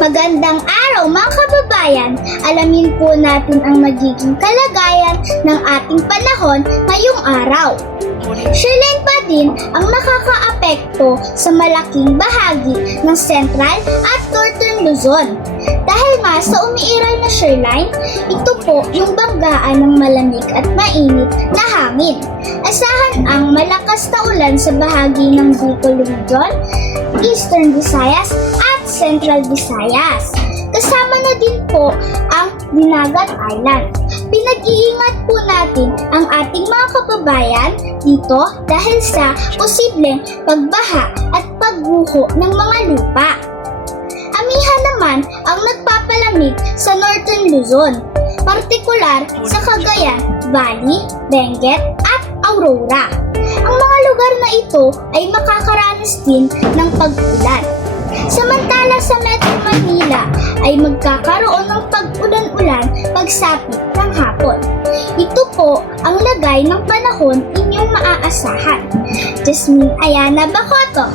Magandang araw mga kababayan! Alamin po natin ang magiging kalagayan ng ating panahon ngayong araw. Shoreline pa din ang nakakaapekto sa malaking bahagi ng Central at Northern Luzon. Dahil nga sa umiiral na shoreline, ito po yung banggaan ng malamig at mainit na hangin. Asahan ang malakas na ulan sa bahagi ng Bicol Region, Eastern Visayas at Central Visayas. Kasama na din po ang Dinagat Island. Pinag-iingat po natin ang ating mga kababayan dito dahil sa posibleng pagbaha at pagguho ng mga lupa. Amihan naman ang nagpapalamig sa Northern Luzon, partikular sa Cagayan Valley, Benguet at Aurora. Ang mga lugar na ito ay makakaranas din ng pag-ulan. Samantala sa Metro Manila ay magkakaroon ng pag-ulan-ulan pagsapit ng hapon. Ito po ang lagay ng panahon inyong maaasahan. Jasmine Ayana Bacoto.